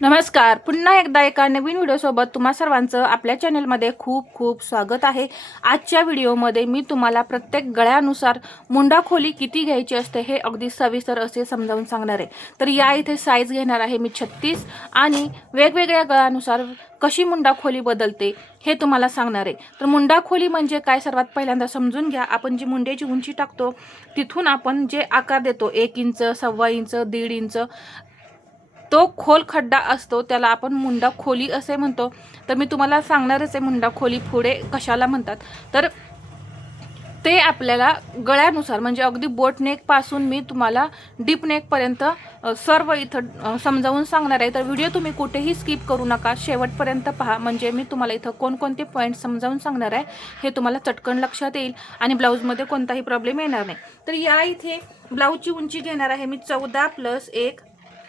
नमस्कार. पुन्हा एकदा एका नवीन व्हिडिओसोबत तुम्हा सर्वांचं आपल्या चॅनलमध्ये खूप खूप स्वागत आहे. आजच्या व्हिडिओमध्ये मी तुम्हाला प्रत्येक गळ्यानुसार मुंडा खोली किती घ्यायची असते हे अगदी सविस्तर असे समजावून सांगणार आहे. तर या इथे साईज घेणार आहे मी 36 आणि वेगवेगळ्या गळ्यानुसार कशी मुंडा खोली बदलते हे तुम्हाला सांगणार आहे. तर मुंडा खोली म्हणजे काय सर्वात पहिल्यांदा समजून घ्या. आपण जी मुंड्याची उंची टाकतो तिथून आपण जे आकार देतो 1 इंच, 1.25 इंच, 1.5 इंच तो खोल खड्डा असतो त्याला आपण मुंडा खोली असे म्हणतो. तर मी तुम्हाला सांगणारच आहे मुंडा खोली पुढे कशाला म्हणतात. तर ते आपल्याला गळ्यानुसार म्हणजे अगदी बोट नेक पासून मी तुम्हाला डीप नेक पर्यंत सर्व इथं समजावून सांगणार आहे. तर व्हिडिओ तुम्ही कुठेही स्किप करू नका, शेवटपर्यंत पहा. म्हणजे मी तुम्हाला इथं कोणकोणते पॉईंट समजावून सांगणार आहे हे तुम्हाला चटकन लक्षात येईल आणि ब्लाऊजमध्ये कोणताही प्रॉब्लेम येणार नाही. तर या इथे ब्लाऊजची उंची घेणार आहे मी 14 + 1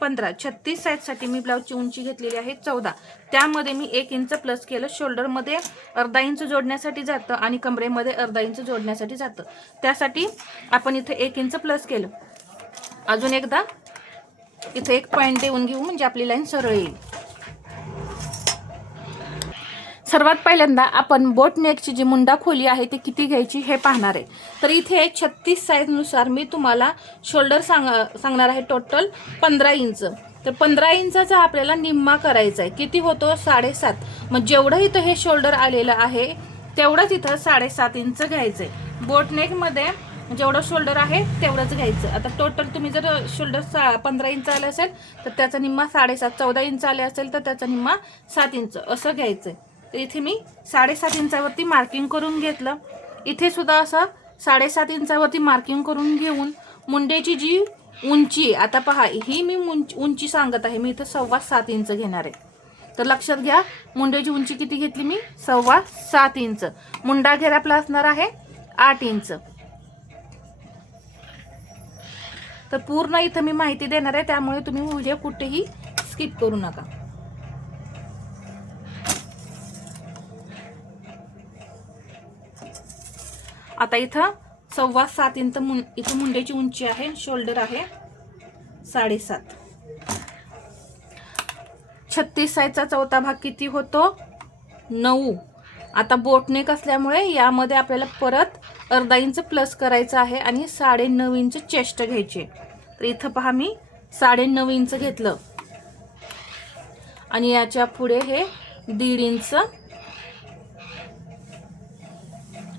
15. 36 साईजसाठी मी ब्लाऊजची उंची घेतलेली आहे 14. त्यामध्ये मी 1 इंच प्लस केलं. शोल्डरमध्ये अर्धा इंच जोडण्यासाठी जातं आणि कमरेमध्ये अर्धा इंच जोडण्यासाठी जातं. त्यासाठी आपण इथे 1 इंच प्लस केलं. अजून एकदा इथे एक पॉईंट देऊन घेऊ म्हणजे आपली लाईन सरळ येईल. सर्वात पहिल्यांदा आपण बोट नेकची जी मुंडा खोली आहे ती किती घ्यायची हे पाहणार आहे. तर इथे 36 साईजनुसार मी तुम्हाला शोल्डर सांगणार आहे टोटल 15 इंच. तर 15 इंचाचा आपल्याला निम्मा करायचा आहे. किती होतो 7.5. मग जेवढं इथं हे शोल्डर आलेलं आहे तेवढंच इथं 7.5 इंच घ्यायचं आहे. बोट नेकमध्ये जेवढं शोल्डर आहे तेवढंच घ्यायचं. आता टोटल तुम्ही जर शोल्डर 15 इंच आले असेल तर त्याचा निम्मा 7.5. 14 इंच आले असेल तर त्याचा निम्मा 7 इंच असं घ्यायचं आहे. तर इथे मी 7.5 इंचावरती मार्किंग करून घेतलं. इथे सुद्धा असं 7.5 इंचावरती मार्किंग करून घेऊन मुंड्याची जी उंची आता पहा ही मी उंची सांगत आहे, मी इथं 7.25 इंच घेणार आहे. तर लक्षात घ्या मुंड्याची उंची किती घेतली मी 7.25 इंच. मुंडा घेर आपला असणार आहे 8 इंच. तर पूर्ण इथं मी माहिती देणार आहे त्यामुळे तुम्ही व्हिडिओ कुठेही स्किप करू नका. आता इथं 7.25 इंच इथं मुंड्याची उंची आहे, शोल्डर आहे 7.5. 36 साईजचा चौथा भाग किती होतो 9. आता बोटनेक असल्यामुळे यामध्ये आपल्याला परत अर्धा इंच प्लस करायचं आहे आणि 9.5 इंच चेस्ट घ्यायची. तर इथं पहा मी 9.5 इंच घेतलं आणि याच्या पुढे हे 1.5 इंच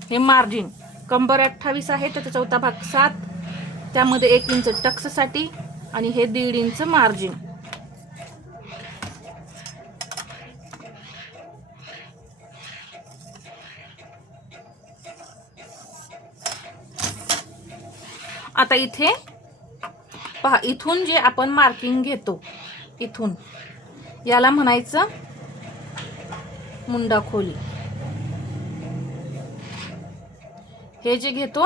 हे मार्जिन. कंबर 28 आहे त्याचा चौथा भाग 7, त्यामध्ये 1 इंच टक्ससाठी आणि हे 1.5 इंच मार्जिन. आता इथे पहा इथून जे आपण मार्किंग घेतो इथून याला म्हणायचं मुंडा खोली. हे जे घेतो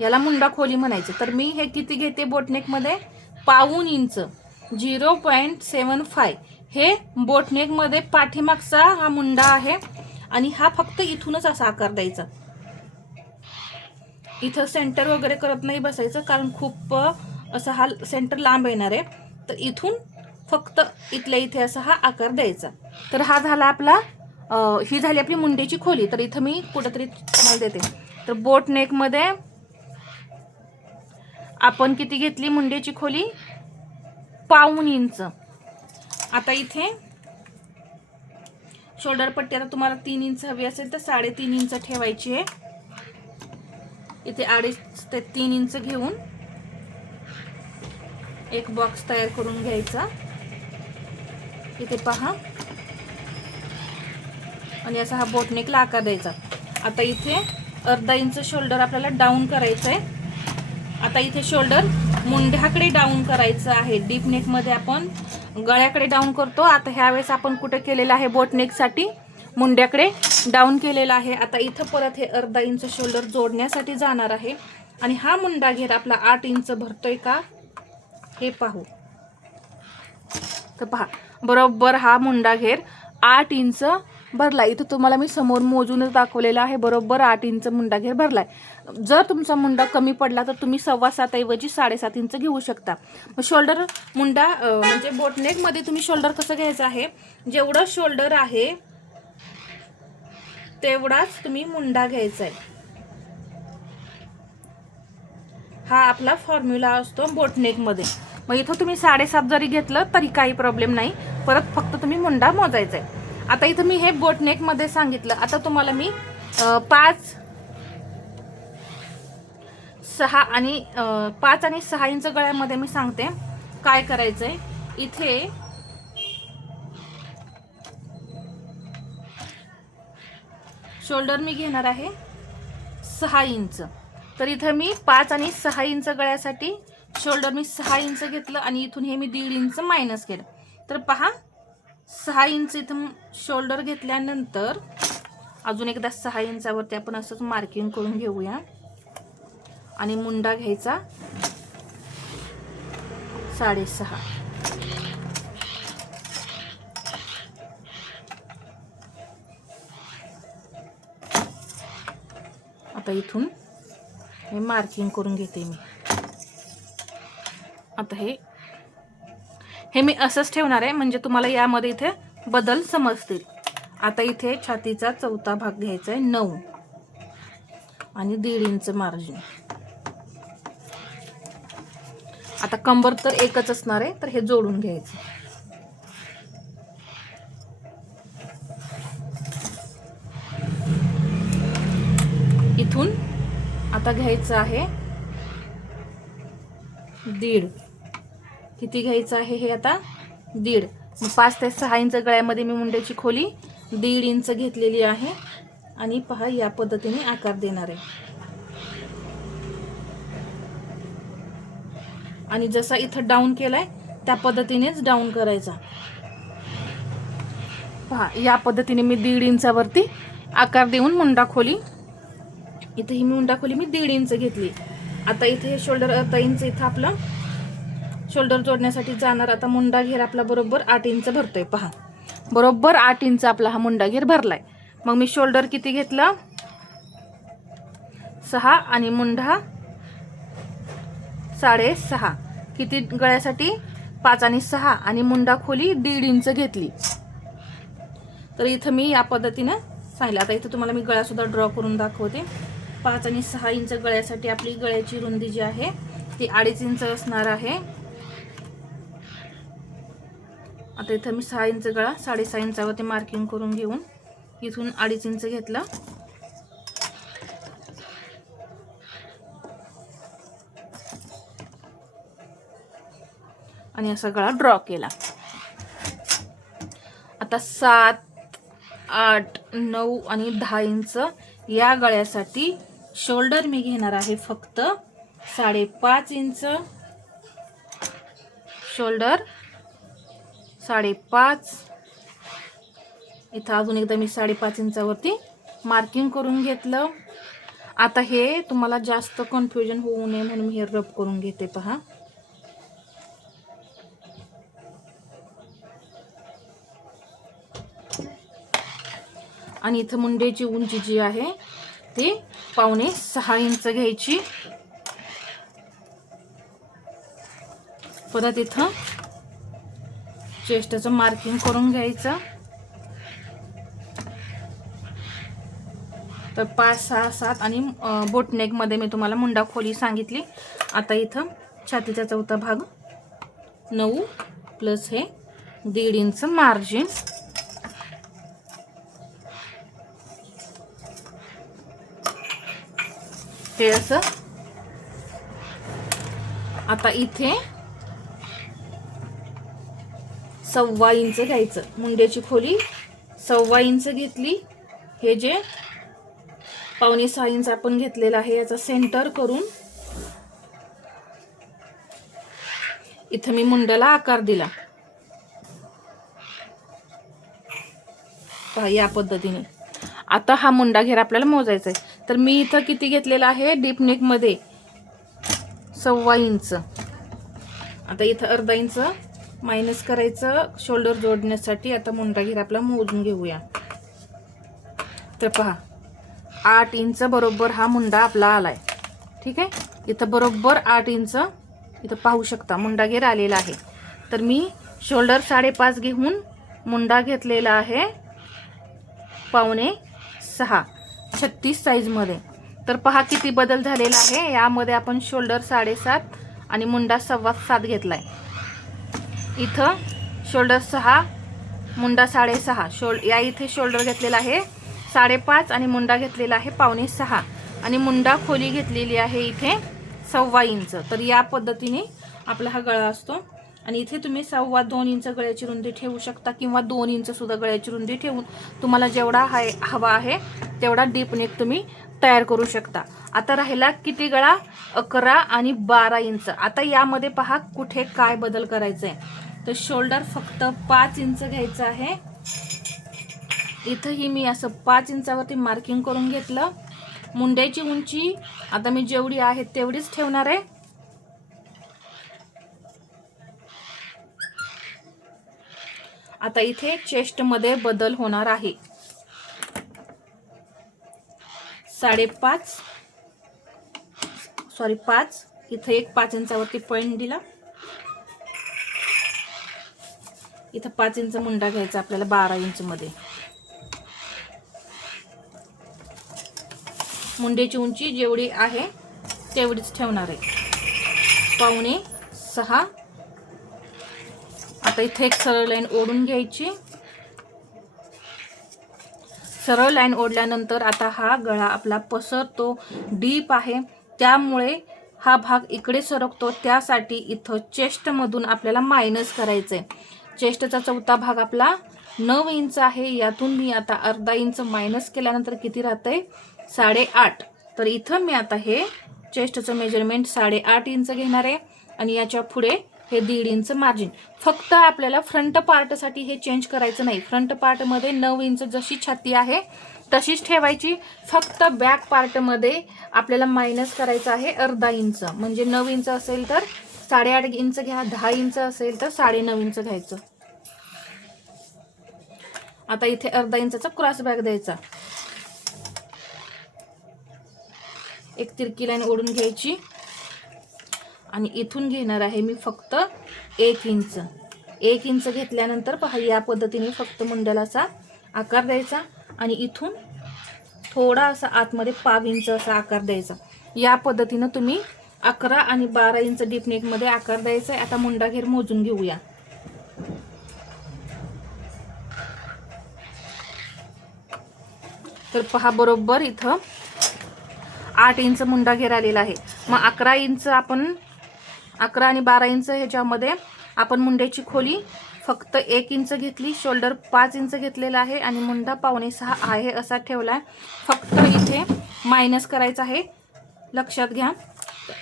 याला मुंडा खोली म्हणायचं. तर मी हे किती घेते बोटनेकमध्ये 1.25 इंच 0.75. हे बोटनेकमध्ये पाठीमागचा हा मुंडा आहे आणि हा फक्त इथूनच असा आकार द्यायचा. इथं सेंटर वगैरे करत नाही बसायचं कारण खूप असा हा सेंटर लांब येणार आहे. तर इथून फक्त इथल्या इथे असा हा आकार द्यायचा. तर हा झाला आपला ही झाली आपली मुंड्याची खोली. तर इथं मी कुठंतरी तुम्हाला देते. तर बोट नेकमध्ये आपण किती घेतली मुंड्याची खोली 1.25 इंच. आता इथे शोल्डर पट्टी आता तुम्हाला 3 इंच हवी असेल तर 3.5 इंच ठेवायची आहे. इथे 2.5 ते 3 इंच घेऊन एक बॉक्स तयार करून घ्यायचा. इथे पहा आणि असा हा बोटनेकला आकार द्यायचा. आता इथे अर्धा इंच शोल्डर आपल्याला डाऊन करायचं आहे. आता इथे शोल्डर मुंड्याकडे डाऊन करायचं आहे. डीप नेकमध्ये आपण गळ्याकडे डाऊन करतो. आता ह्यावेळेस आपण कुठे केलेलं आहे बोटनेकसाठी मुंड्याकडे डाऊन केलेला आहे. आता इथं परत हे अर्धा इंच शोल्डर जोडण्यासाठी जाणार आहे आणि हा मुंडा घेर आपला 8 इंच भरतोय का हे पाहू. तर पहा बरोबर हा मुंडा घेर 8 इंच भरला. इथं तुम्हाला मी समोर मोजूनच दाखवलेलं आहे, बरोबर 8 इंच मुंडा घेर भरलाय. जर तुमचा मुंडा कमी पडला तर तुम्ही 7.25 ऐवजी 7.5 इंच घेऊ शकता. मग शोल्डर मुंडा म्हणजे बोटनेकमध्ये तुम्ही शोल्डर कसं घ्यायचं आहे, जेवढं शोल्डर आहे तेवढाच तुम्ही मुंडा घ्यायचा आहे. हा आपला फॉर्म्युला असतो बोटनेकमध्ये. मग इथं तुम्ही 7.5 जरी घेतलं तरी काही प्रॉब्लेम नाही, परत फक्त तुम्ही मुंडा मोजायचा आहे. आता इथं मी हे बोटनेकमध्ये सांगितलं. आता तुम्हाला मी 5, 6 आणि 5 आणि 6 इंच गळ्यामध्ये मी सांगते काय करायचंय. इथे शोल्डर मी घेणार आहे 6 इंच. तर इथं मी 5 आणि 6 इंच गळ्यासाठी शोल्डर मी 6 इंच घेतलं आणि इथून हे मी 1.5 इंच मायनस केलं. तर पहा 6 इंच इथं शोल्डर घेतल्यानंतर अजून एकदा 6 इंचावरती आपण असंच मार्किंग करून घेऊया आणि मुंडा घ्यायचा 6.5. आता इथून हे मार्किंग करून घेते मी. आता हे मी असंच ठेवणार आहे म्हणजे तुम्हाला यामध्ये इथे बदल समजतील. आता इथे छातीचा चौथा भाग घ्यायचा आहे 9 आणि 1.5 इंच मार्जिन. आता कंबर तर एकच असणार आहे, तर हे जोडून घ्यायचं. इथून आता घ्यायचं आहे 1.5. किती घ्यायचं आहे हे आता 1.5. मग 5 ते 6 इंच गळ्यामध्ये मी मुंड्याची खोली 1.5 इंच घेतलेली आहे आणि पहा या पद्धतीने आकार देणार आहे. आणि जसा इथं डाऊन केलाय त्या पद्धतीनेच डाऊन करायचा. पहा या पद्धतीने मी 1.5 इंचावरती आकार देऊन मुंडा खोली, इथे ही मुंडा खोली मी 1.5 इंच घेतली. आता इथे शोल्डर अर्धा इंच इथं आपलं शोल्डर जोडण्यासाठी जाणार. आता मुंडा घेर आपला बरोबर 8 इंच भरतोय. पहा बरोबर 8 इंच आपला हा मुंडा घेर भरलाय. मग मी शोल्डर किती घेतलं 6 आणि मुंडा 6.5. किती गळ्यासाठी 5 आणि 6 आणि मुंडा खोली 1.5 इंच घेतली. तर इथं मी या पद्धतीनं सांगितलं. आता इथं तुम्हाला मी गळा सुद्धा ड्रॉ करून दाखवते. 5 आणि 6 इंच गळ्यासाठी आपली गळ्याची रुंदी जी आहे ती 2.5 इंच असणार आहे. आता इथं मी 6 इंच गळा 6.5 इंचावरती मार्किंग करून घेऊन इथून 2.5 इंच घेतलं आणि असा गळा ड्रॉ केला. आता 7, 8, 9 आणि 10 इंच या गळ्यासाठी शोल्डर मी घेणार आहे फक्त 5.5 इंच. शोल्डर 5.5. इथं अजून एकदा मी 5.5 इंचावरती मार्किंग करून घेतलं. आता हे तुम्हाला जास्त कन्फ्युजन होऊ नये म्हणून मी हे रब करून घेते. पहा आणि इथं मुंड्याची उंची जी आहे ती 5.25 इंच घ्यायची. परत इथं चेस्टचं मार्किंग करून घ्यायचं. तर 5, 6, 7 आणि बोटनेक मध्ये मी तुम्हाला मुंडा खोली सांगितली. आता इथं छातीचा चौथा भाग 9 प्लस हे 1.5 इंच मार्जिन. हे असं. आता इथे 1.25 इंच घ्यायचं. मुंड्याची खोली 1.25 इंच घेतली. हे जे 5.25 इंच आपण घेतलेलं आहे याचा सेंटर करून इथं मी मुंड्याला आकार दिला. पहा या पद्धतीने. आता हा मुंडा घेर आपल्याला मोजायचा आहे. तर मी इथं किती घेतलेला आहे डीप नेक मध्ये 1.25 इंच. आता इथं अर्धा इंच मायनस करायचं शोल्डर जोडण्यासाठी. आता मुंडा घेर आपला मोजून घेऊया. तर पहा 8 इंच बरोबर हा मुंडा आपला आलाय. ठीक आहे, इथं बरोबर 8 इंच इथं पाहू शकता मुंडा घेर आलेला आहे. तर मी शोल्डर 5.5 घेऊन मुंडा घेतलेला आहे 5.25 36 साईजमध्ये. तर पहा किती बदल झालेला आहे. यामध्ये आपण शोल्डर 7.5 आणि मुंडा 7.25 घेतलाय. इथं शोल्डर 6 मुंडा 6.5 या इथे शोल्डर घेतलेला आहे 5.5 आणि मुंडा घेतलेला आहे 5.25 आणि मुंडा खोली घेतलेली आहे इथे 1.25 इंच. तर या पद्धतीने आपला हा गळा असतो. आणि इथे तुम्ही 2.25 इंच गळ्याची रुंदी ठेवू शकता किंवा 2 इंच सुद्धा गळ्याची रुंदी ठेवून तुम्हाला जेवढा हवा आहे तेवढा डीप नेक तुम्ही तयार करू शकता. आता राहिला किती गळा 11 आणि 12 इंच. आता यामध्ये पहा कुठे काय बदल करायचा आहे. तर शोल्डर फक्त 5 इंच घ्यायचं आहे. इथंही मी असं 5 इंचावरती मार्किंग करून घेतलं. मुंड्याची उंची आता मी जेवढी आहे तेवढीच ठेवणार आहे. आता इथे चेस्ट मध्ये बदल होणार आहे. 5 इथे एक 5 इंचावरती पॉइंट दिला. इथं 5 इंच मुंडा घ्यायचा आपल्याला 12 इंच मध्ये. मुंड्याची उंची जेवढी आहे तेवढीच ठेवणार आहे 5.25. आता इथे एक सरळ लाईन ओढून घ्यायची. सरळ लाईन ओढल्यानंतर आता हा गळा आपला पसरतो, डीप आहे, त्यामुळे हा भाग इकडे सरकतो. त्यासाठी इथं चेस्ट मधून आपल्याला मायनस करायचंय. चेस्टचा चौथा भाग आपला 9 इंच आहे. यातून मी आता अर्धा इंच मायनस केल्यानंतर किती राहतंय 8.5. तर इथं मी आता हे चेस्टचं मेजरमेंट 8.5 इंच घेणार आहे आणि याच्या पुढे हे 1.5 इंच मार्जिन. फक्त आपल्याला फ्रंट पार्टसाठी हे चेंज करायचं नाही. फ्रंट पार्टमध्ये 9 इंच जशी छाती आहे तशीच ठेवायची. फक्त बॅक पार्टमध्ये आपल्याला मायनस करायचं आहे अर्धा इंच. म्हणजे 9 इंच असेल तर 8.5 इंच घ्या, 10 इंच असेल तर 9.5 इंच घ्यायचं. आता इथे अर्धा इंचाचा क्रॉस बॅक द्यायचा. एक तिरकी लाईन ओढून घ्यायची आणि इथून घेणार आहे मी फक्त 1 इंच. 1 इंच घेतल्यानंतर पहा या पद्धतीने फक्त मुंड्याला असा आकार द्यायचा आणि इथून थोडा असा आतमध्ये 1/2 इंच असा आकार द्यायचा. या पद्धतीने तुम्ही 11 आणि 12 इंच डीप नेक मध्ये आकार द्यायचा. आता मुंडा घेर मोजून घेऊया. तर पहा बरोबर इथं 8 इंच मुंडा घेर आलेला आहे. मग 11 इंच आपण 11 आणि 12 इंच ह्याच्यामध्ये आपण मुंड्याची खोली फक्त 1 इंच घेतली. शोल्डर 5 इंच घेतलेला आहे आणि मुंडा 5.25 आहे असा ठेवला. फक्त इथे मायनस करायचं आहे, लक्षात घ्या.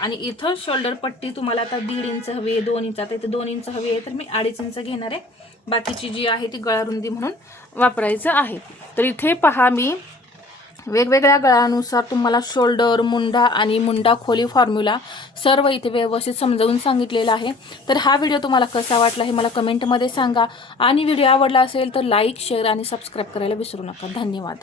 आणि इथं शोल्डर पट्टी तुम्हाला आता 1.5 इंच हवी आहे, 2 इंच. आता इथे 2 इंच हवी आहे तर मी 2.5 इंच घेणार आहे. बाकीची जी आहे ती गळा रुंदी म्हणून वापरायचं आहे. तर इथे पहा मी वेगवेगळ्या गळ्यानुसार तुम्हाला शोल्डर, मुंडा आणि मुंडा खोली फॉर्म्युला सर्व इथे व्यवस्थित समजावून सांगितलेला आहे. तर हा व्हिडिओ तुम्हाला कसा वाटला हे मला कमेंटमध्ये सांगा. आणि व्हिडिओ आवडला असेल तर लाईक, शेअर आणि सबस्क्राईब करायला विसरू नका. धन्यवाद.